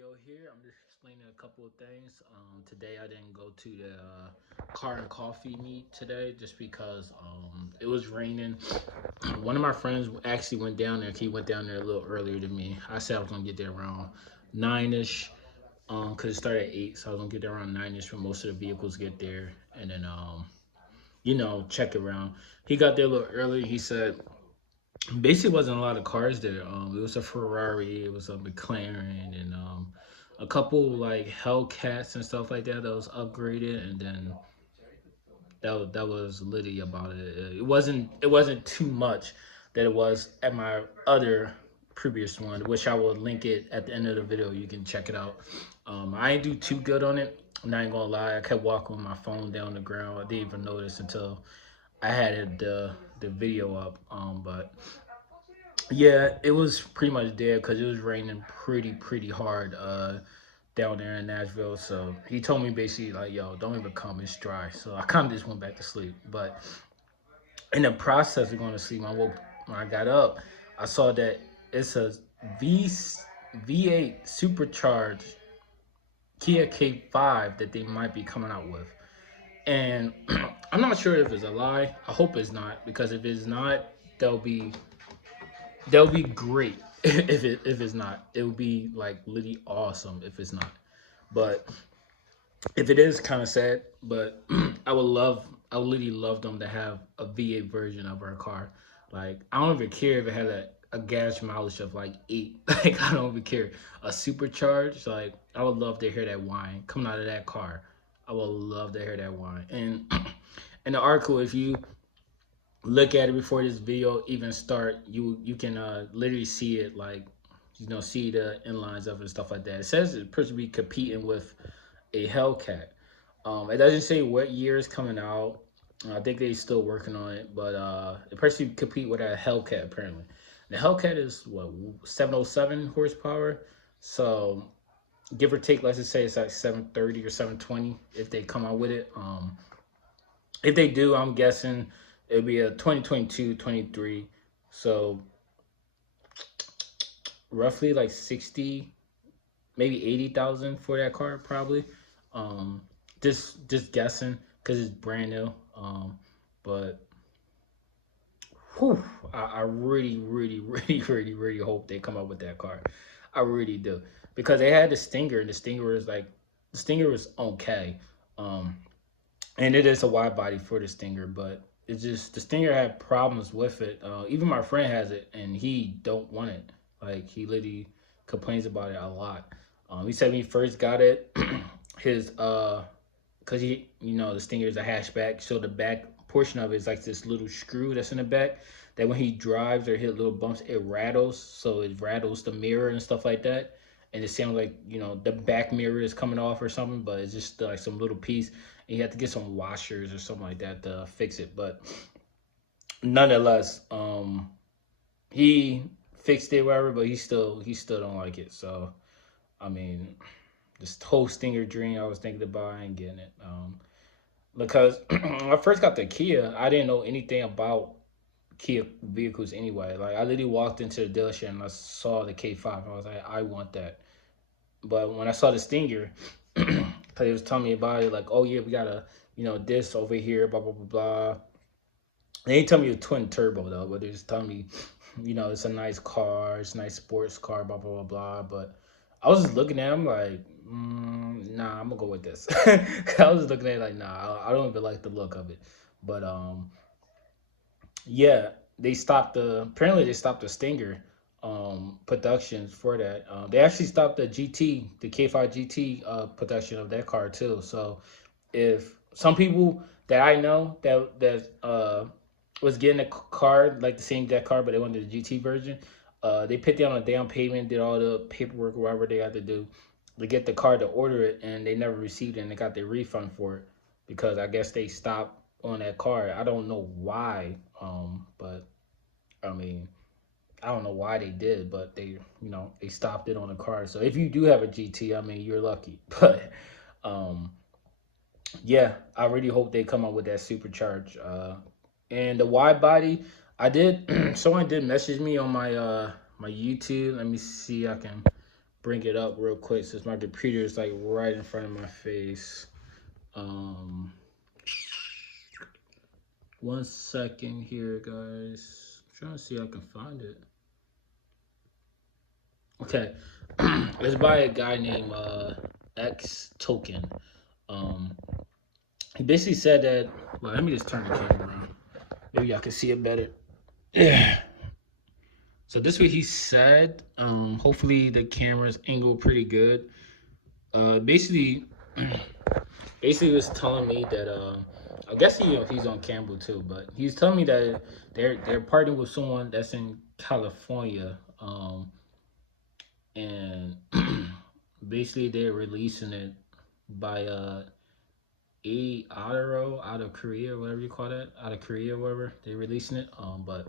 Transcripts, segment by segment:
video here. I'm just explaining a couple of things. Today I didn't go to the car and coffee meet today just because it was raining. One of my friends actually went down there. He went down there a little earlier than me. I said I was gonna get there around 9ish, cause it started at 8, so I was gonna get there around 9ish when most of the vehicles get there, and then check around. He got there a little early. He said basically wasn't a lot of cars there. It was a Ferrari, it was a McLaren, and a couple like Hellcats and stuff like that was upgraded, and then that was literally about it. It wasn't too much that it was at my other previous one, which I will link it at the end of the video. You can check it out. I ain't do too good on it. I'm not gonna lie. I kept walking with my phone down the ground. I didn't even notice until I had the video up. But yeah, it was pretty much dead because it was raining pretty hard down there in Nashville. So he told me basically like, yo, don't even come, it's dry. So I kind of just went back to sleep. But in the process of going to sleep, when I got up, I saw that it's a V V8 supercharged Kia K5 that they might be coming out with. And I'm not sure if it's a lie. I hope it's not, because if it's not, they'll be great. If it's not, it would be like literally awesome if it's not. But if it is, kind of sad. But I would literally love them to have a V8 version of our car. Like I don't even care if it had a gas mileage of like 8. Like I don't even care. A supercharged, like I would love to hear that whine coming out of that car. I would love to hear that whine. And in the article, if you look at it before this video even start, you can literally see it, like see the inlines of it and stuff like that. It says it's supposed to be competing with a Hellcat. It doesn't say what year it's coming out. I think they still working on it, but it supposed to compete with a Hellcat apparently. The Hellcat is what, 707 horsepower, so give or take, let's just say it's like 730 or 720 if they come out with it. If they do, I'm guessing it'll be a 2022, 23. So roughly like 60, maybe 80,000 for that car probably. Just guessing because it's brand new. But whew, I really hope they come up with that car. I really do, because they had the Stinger, and the Stinger was okay. Um, and it is a wide body for the Stinger, but it's just the Stinger had problems with it. Even my friend has it, and he don't want it. Like he literally complains about it a lot. He said when he first got it, his cause the Stinger is a hatchback, so the back portion of it is like this little screw that's in the back that when he drives or hit little bumps, it rattles. So it rattles the mirror and stuff like that. And it sounds like the back mirror is coming off or something, but it's just like some little piece. And you have to get some washers or something like that to fix it. But nonetheless, he fixed it, whatever, but he still don't like it. So I mean, this whole Stinger dream I was thinking about, I ain't getting it. Because when I first got the Kia, I didn't know anything about Kia vehicles anyway. Like I literally walked into the dealership and I saw the K5 and I was like, I want that. But when I saw the Stinger, because he was telling me about it, like, oh yeah, we got a this over here, blah blah blah blah. They ain't tell me a twin turbo though, but they just tell me, it's a nice car, it's a nice sports car, blah blah blah blah. But I was just looking at him like, nah, I'm gonna go with this. I was just looking at it like, nah, I don't even like the look of it. But yeah, apparently they stopped the Stinger productions for that. They actually stopped the K5 GT production of that car too. So if some people that I know that was getting a car like the same that car, but they wanted the GT version, they put down a down payment, did all the paperwork, whatever they had to do to get the car to order it, and they never received it, and they got their refund for it because I guess they stopped on that car. I don't know why, but I mean, I don't know why they did, but they stopped it on the car. So if you do have a GT, I mean, you're lucky. But um, yeah, I really hope they come up with that supercharge. And the wide body, I did. Someone did message me on my my YouTube. Let me see. I can bring it up real quick since my computer is like right in front of my face. 1 second here, guys. I'm trying to see if I can find it. Okay, it's by a guy named X Token. Um, he basically said that. Well, let me just turn the camera around. Maybe y'all can see it better. Yeah. So this is what he said. Hopefully the camera's angled pretty good. Basically, he was telling me that I guess he's on camera too, but he's telling me that they're partnering with someone that's in California, and basically they're releasing it by out of Korea, whatever you call that, out of Korea, whatever they're releasing it. But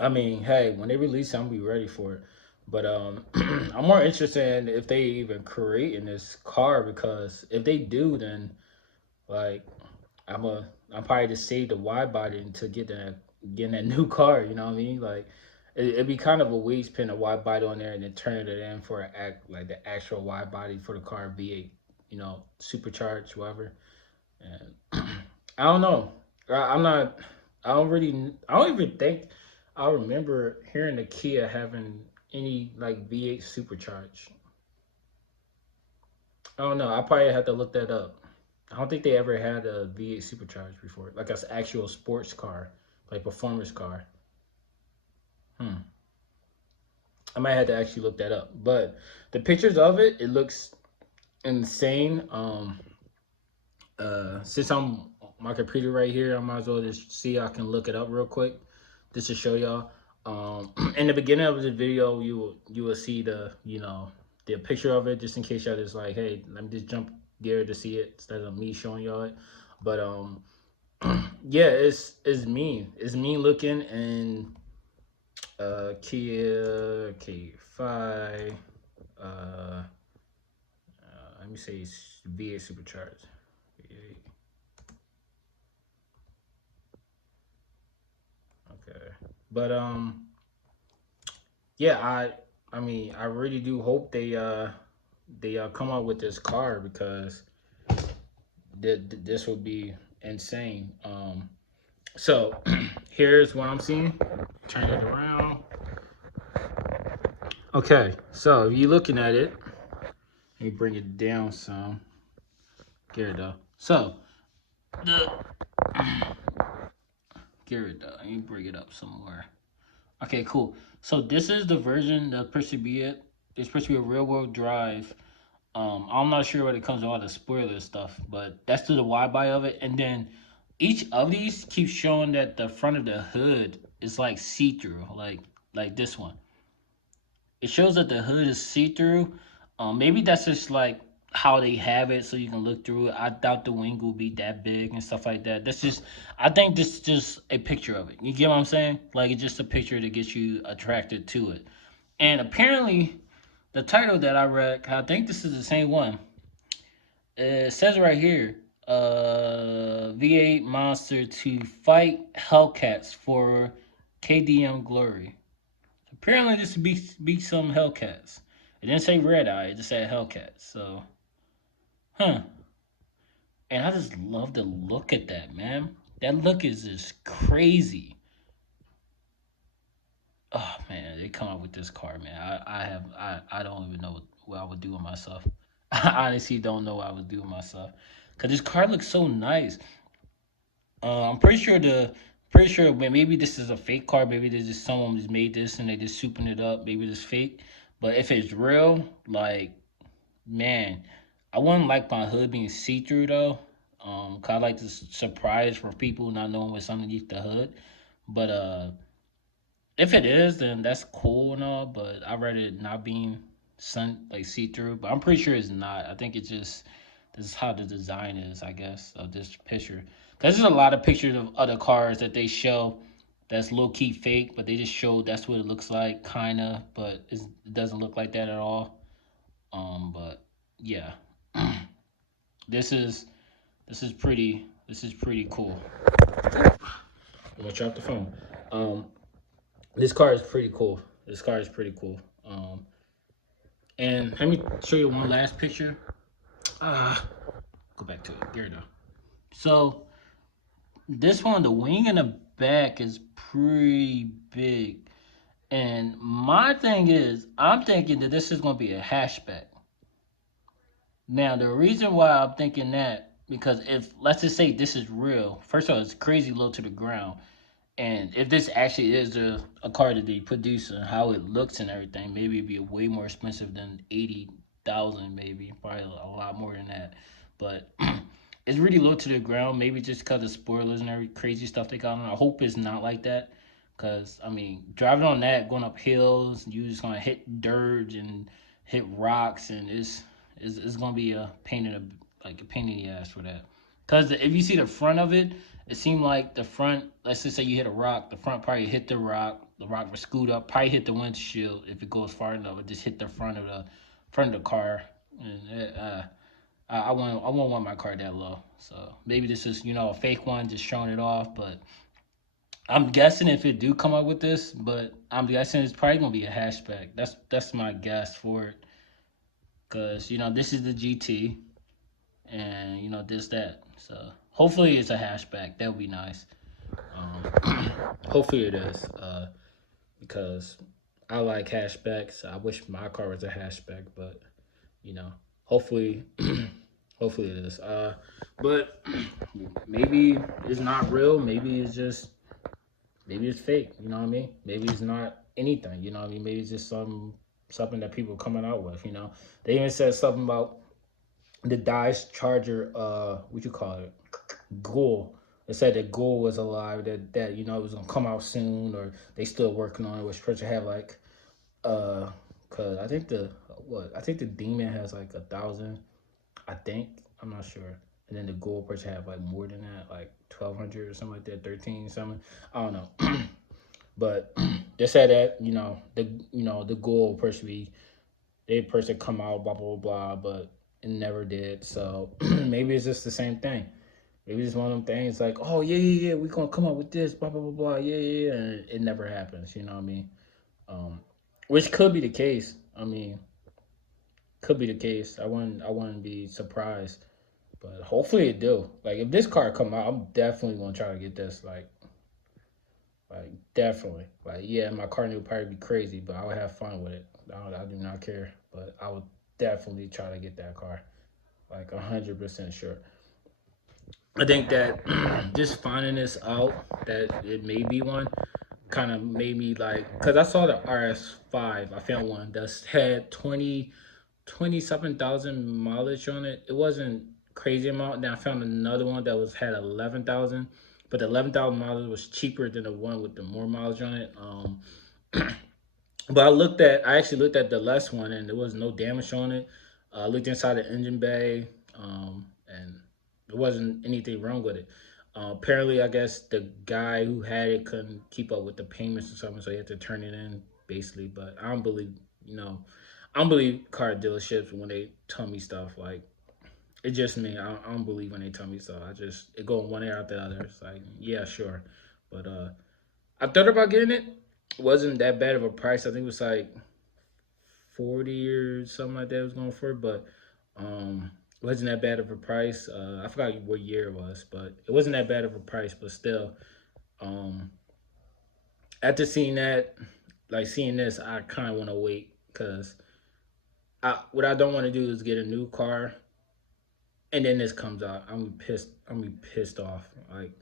I mean, hey, when they release it, I'm gonna be ready for it. But I'm more interested in if they even create in this car, because if they do, then like I'm probably just save the wide body to getting that new car. You know what I mean? Like it'd be kind of a waste putting a wide body on there and then turning it in for like the actual wide body for the car V8. Supercharged, whatever. And I don't know. I'm not. I don't really. I don't even think I remember hearing the Kia having any like V8 supercharged. I don't know. I probably have to look that up. I don't think they ever had a V8 supercharged before, like an actual sports car, like performance car. Hmm. I might have to actually look that up. But the pictures of it, it looks insane. Since I'm my computer right here, I might as well just see I can look it up real quick, just to show y'all. In the beginning of the video, you will see the picture of it, just in case y'all just like, hey, let me just jump gear to see it instead of me showing y'all it. But yeah, it's mean. It's mean looking, and Kia K5. Let me say it's V8 supercharged. V8. Okay, but yeah, I mean, I really do hope they come out with this car, because this would be insane. So here's what I'm seeing. Turn it around. Okay, so if you're looking at it, let me bring it down some. Get it though. So the get it though. Let me bring it up somewhere. Okay, cool. So this is the version that's supposed to be it. It's supposed to be a real world drive. I'm not sure when it comes to all the spoiler stuff, but that's to the wide body of it. And then each of these keeps showing that the front of the hood is like see-through, like this one. It shows that the hood is see-through. Maybe that's just like how they have it, so you can look through it. I doubt the wing will be that big and stuff like that. That's just, I think this is just a picture of it. You get what I'm saying? Like, it's just a picture to get you attracted to it. And apparently, the title that I read, I think this is the same one. It says right here, V8 monster to fight Hellcats for KDM glory. Apparently, this would be some Hellcats. It didn't say Red Eye, it just said Hellcats. So, huh. And I just love the look at that, man. That look is just crazy. Oh man, they come up with this car, man. I don't even know what I would do with myself. I honestly don't know what I would do with myself, cause this car looks so nice. I'm pretty sure maybe this is a fake car. Maybe there's just someone just made this and they just souping it up. Maybe it's fake. But if it's real, like, man, I wouldn't like my hood being see through though. Cause I like this surprise for people not knowing what's underneath the hood. But if it is, then that's cool and all. But I'd rather it not being see through. But I'm pretty sure it's not. I think it's just this is how the design is, I guess, of this picture. Cause there's a lot of pictures of other cars that they show that's low key fake, but they just show that's what it looks like, kinda. But it doesn't look like that at all. But yeah, this is pretty cool. I'm gonna drop the phone. Um, this car is pretty cool. This car is pretty cool. And let me show you one last picture. Go back to it. There you go. So this one, the wing in the back is pretty big. And my thing is, I'm thinking that this is going to be a hatchback. Now, the reason why I'm thinking that, because if, let's just say this is real, first of all, it's crazy low to the ground. And if this actually is a car that they produce and how it looks and everything, maybe it'd be way more expensive than 80,000, maybe probably a lot more than that. But it's really low to the ground. Maybe just because of spoilers and every crazy stuff they got on. I hope it's not like that, because I mean, driving on that, going up hills, you just gonna hit dirt and hit rocks, and it's gonna be a pain in the like a pain in the ass for that. Because if you see the front of it, it seemed like the front, let's just say you hit a rock, the front probably hit the rock will scoot up, probably hit the windshield if it goes far enough, it just hit the front of the car. And I won't want my car that low. So maybe this is, a fake one, just showing it off. But I'm guessing if it do come up with this, but I'm guessing it's probably gonna be a hatchback. That's my guess for it. Cause this is the GT, and this that. So hopefully it's a hatchback. That would be nice. Hopefully it is. Because I like hatchbacks. I wish my car was a hatchback, but hopefully, hopefully it is. But maybe it's not real. Maybe it's fake. You know what I mean? Maybe it's not anything. You know what I mean? Maybe it's just something that people are coming out with. They even said something about the Dodge Charger. What you call it? Ghoul. They said that Ghoul was alive. That it was gonna come out soon, or they still working on it. Which supposed to have like, cause I think the Demon has like 1,000. I think, I'm not sure. And then the Ghoul supposed to have like more than that, like 1,200 or something like that, 13 something. I don't know. But they said that the Ghoul supposed to be they supposed to come out, blah blah blah, but it never did. So maybe it's just the same thing. Maybe it's one of them things like, oh yeah, we're gonna come up with this, blah blah blah blah, yeah, and it never happens. You know what I mean? Um, which could be the case. I mean, could be the case. I wouldn't be surprised, but hopefully it do. Like if this car come out, I'm definitely gonna try to get this. Like definitely. Like yeah, my car will probably be crazy, but I would have fun with it. I do not care, but I would definitely try to get that car. Like 100% sure. I think that just finding this out that it may be one kind of made me like, because I saw the RS5. I found one that's had 20 something thousand mileage on it. It wasn't crazy amount. Then I found another one that was had 11,000, but the 11,000 mileage was cheaper than the one with the more mileage on it. But I actually looked at the less one, and there was no damage on it. I looked inside the engine bay, and there wasn't anything wrong with it. Apparently, I guess the guy who had it couldn't keep up with the payments or something, so he had to turn it in, basically. But I don't believe car dealerships when they tell me stuff. Like, it's just me. I don't believe when they tell me stuff. It go in one ear out the other. It's like, yeah, sure. But I thought about getting it. It wasn't that bad of a price. I think it was like 40 or something like that it was going for, but it wasn't that bad of a price. I forgot what year it was, but it wasn't that bad of a price. But still, um, after seeing that, like seeing this, I kind of want to wait because what I don't want to do is get a new car and then this comes out. I'm pissed. I'm gonna be pissed off. Like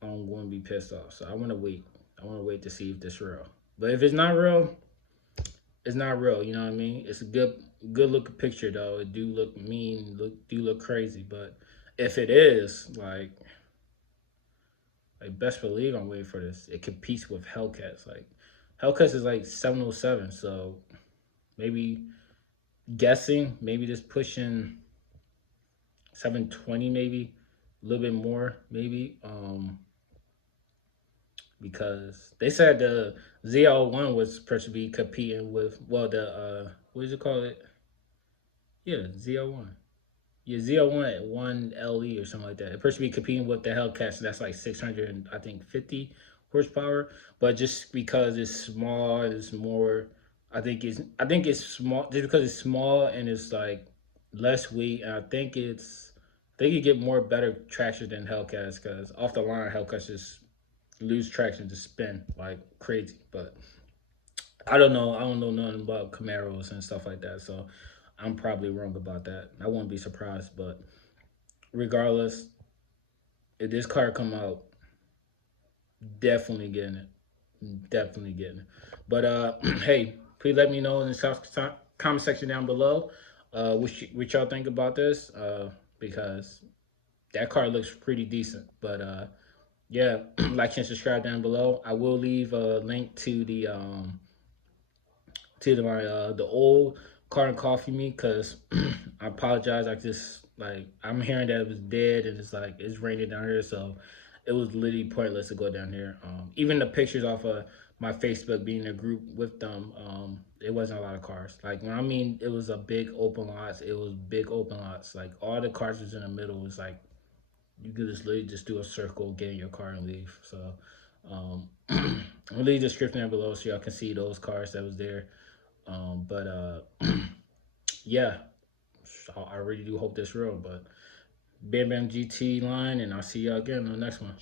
I'm going to be pissed off. So I want to wait. I want to wait to see if this real. But if it's not real, it's not real. You know what I mean? It's a good looking picture though. It do look mean, do look crazy. But if it is, best believe I'm waiting for this. It competes with Hellcats. Like Hellcats is like 707, so maybe guessing, maybe just pushing 720, maybe a little bit more, maybe. Because they said the ZL1 was supposed to be competing with the what is it called? Yeah, ZL1. Yeah, ZL1 at 1 LE or something like that. It's supposed to be competing with the Hellcats, and that's like 600, I think 50 horsepower. But just because it's small, it's more. I think it's small just because it's small and it's like less weight. And I think you get more better traction than Hellcats because off the line Hellcats just lose traction to spin like crazy. But I don't know. I don't know nothing about Camaros and stuff like that. So I'm probably wrong about that. I won't be surprised. But regardless, if this car come out, definitely getting it. Definitely getting it. But hey, please let me know in the comment section down below what y'all think about this because that car looks pretty decent. But yeah, like and subscribe down below. I will leave a link to the old Car and Coffee me because I apologize. I just like I'm hearing that it was dead and it's like it's raining down here, so it was literally pointless to go down here. Even the pictures off of my Facebook being in a group with them, it wasn't a lot of cars. Like when I mean it was a big open lots, it was big open lots. Like all the cars was in the middle. It was like you could just literally just do a circle, get in your car and leave. So I'll leave the description down below so y'all can see those cars that was there. But yeah, I really do hope this real. But Bam Bam GT line, and I'll see y'all again on the next one.